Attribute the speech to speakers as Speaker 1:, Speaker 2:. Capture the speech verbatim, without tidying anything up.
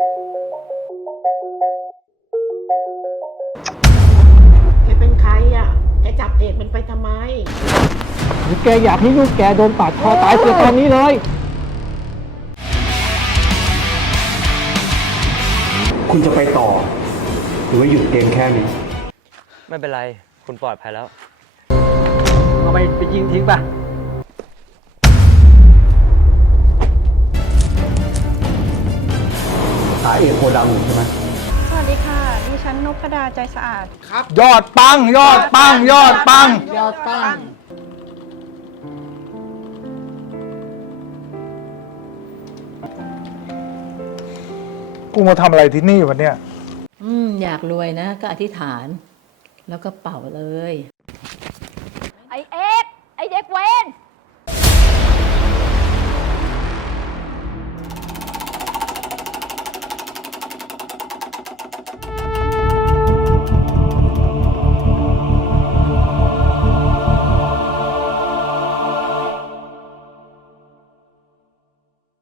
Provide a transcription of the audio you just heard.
Speaker 1: แกเป็นใครอ่ะแกจับเอกมันไปทำไม
Speaker 2: หรือแกอยากให้ลูกแกโดนปาดคอตายเสียตอนนี้เลย
Speaker 3: คุณจะไปต่อหรือว่าหยุดเกมแค่นี้
Speaker 4: ไม่เป็นไรคุณปลอดภัยแล้ว
Speaker 2: เอาไปไปยิงทิ้งป่ะ
Speaker 3: หาเอกโพดำอยู่ใช่ไหม
Speaker 5: สวัสดีค่ะ ดิฉันนพดาใจสะอาด
Speaker 6: ยอดปังยอดปังยอดปัง
Speaker 1: ยอดปัง
Speaker 6: กูมาทำอะไรที่นี่วันเนี้ย
Speaker 7: อืมอยากรวยนะก็อธิษฐาน แล้วก็เป่าเลย